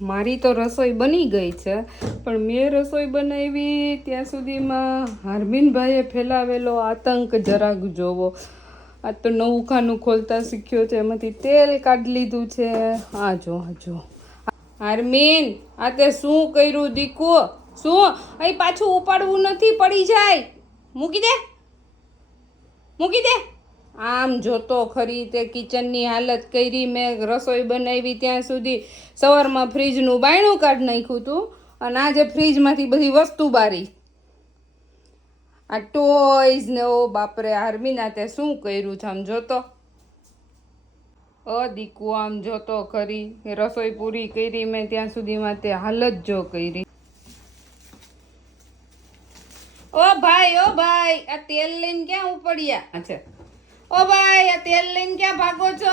મારી તો રસોઈ બની ગઈ છે, પણ મેં રસોઈ બનાવી ત્યાં સુધીમાં હાર્મિનભાઈએ ફેલાવેલો આતંક જરાક જોવો. આ તો નવું ખાનું ખોલતા શીખ્યો છે, એમાંથી તેલ કાઢી લીધું છે. આ જો હાર્મિન, આ તે શું કર્યું દીકુ? શું અહીં પાછું ઉપાડવું નથી, પડી જાય. મૂકી દે. આમ જોતો ખરી તે કિચનની હાલત કરી. મેં રસોઈ બનાવી ત્યાં સુધી સવારમાં ફ્રીજનું બાયણું કાઢી નાખ્યું હતું, અને આજે ફ્રીજમાંથી બધી વસ્તુ બારી. આ ટોયઝ ને ઓ બાપરે હાર્મિના તે શું કર્યું છે? આમ જોતો દીકુ, આમ જોતો ખરી. રસોઈ પૂરી કરી મેં ત્યાં સુધીમાં તે હાલત જો કરી. ઓ ભાઈ, આ તેલ લઈને ક્યાં ઉપડ્યા? અચ્છા, ઓ ભાઈ, આ તેલ લઈને ક્યાં ભાગો છો?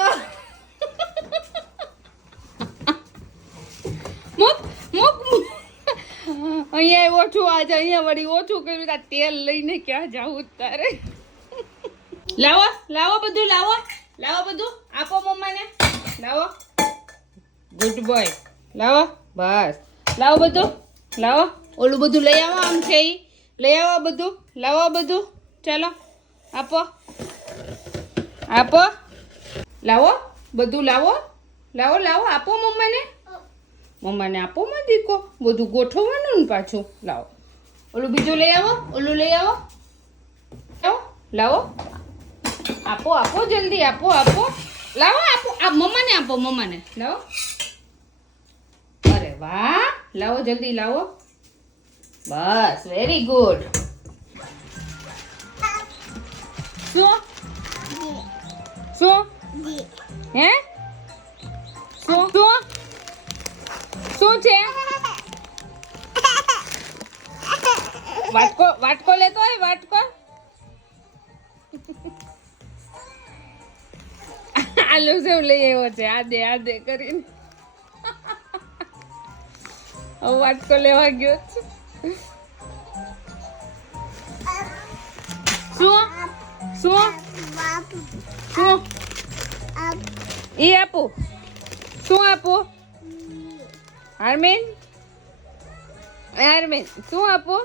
અહીંયા ઓછું, આજે અહીંયા વળી ઓછું કર્યું. આ તેલ લઈને ક્યાં જાવું તારે? લાવો બધું, લાવો બધું, આપો મમ્માને. લાવો, ગુડ બોય. લાવો, બસ લાવો બધું, લાવો. ઓલું બધું લઈ આવો, આમ છે ઈ લઈ આવો બધું, લાવો બધું. ચાલો આપો, લાવો બધું, લાવો, આપો મમ્માને આપો માં દીકો. બધું ગોઠવવાનું ને પાછું. લાવો, ઓલું બીજું લઈ આવો, લાવો. આપો જલ્દી, આપો. લાવો, આ મમ્માને લાવો. અરે વાહ, લાવો જલ્દી, લાવો. બસ, વેરી ગુડ. શું હે? શું છે? વાટકો લેતો હોય, વાટકો. આલુ સેવ લઈ આવ્યો છે, આ દે કરીને. હવે વાટકો લેવા ગયો છે. શું ઈ આપું? શું આપું? હાર્મિન, શું આપું?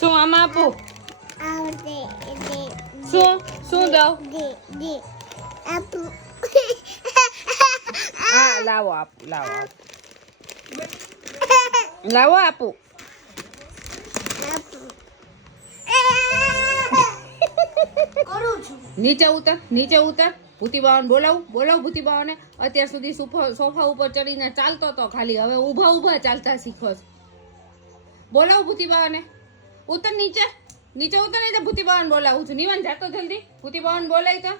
શું આમાં આપું? શું દઉં? હા, લાવો આપું. નીચે ઉતર. ભૂતીબાવાને બોલાવું ભૂતીબાવાને. અત્યાર સુધી સોફા ઉપર ચડીને ચાલતો તો ખાલી, હવે ઊભા ચાલતા શીખો છો. બોલાવું ભૂતીબાવાને. ઉતર નીચે ઉતર, નહીં તો ભૂતીબાવાને બોલાવું છું. નિવાન જાતો જલ્દી, ભૂતીબાવાને બોલાય તો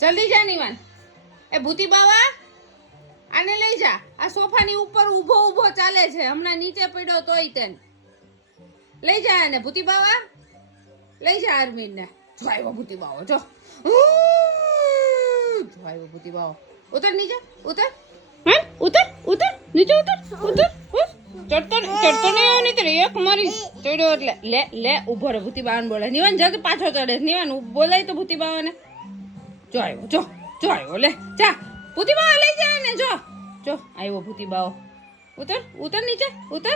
જલ્દી જા નિવાન. એ ભૂતીબાવા, આને લઈ જા. આ સોફાની ઉપર ઊભો ચાલે છે, હમણાં નીચે પડ્યો તોય તેને લઈ જા. અને ભૂતીબાવા લઈ જા હાર્મિનને. જો આવ્યો ભૂતીબાવો, જો આવ્યો ભૂતીબાવો. ઉતર નીચે, ઉતર નીચે, ઉતર. ચડતો નહીં, નહીં તો એક મારી ચડ્યો એટલે લે ઉભો રે. ભૂતીબાવાને બોલાય. નિવાન જા, પાછો ચડે. નિવાન બોલાય તો ભૂતીબાવાને. જો આવ્યો, લે જા ભૂતીબાવા, લઈ જા ને. જો આવ્યો ભૂતીબાવો. ઉતર નીચે, ઉતર.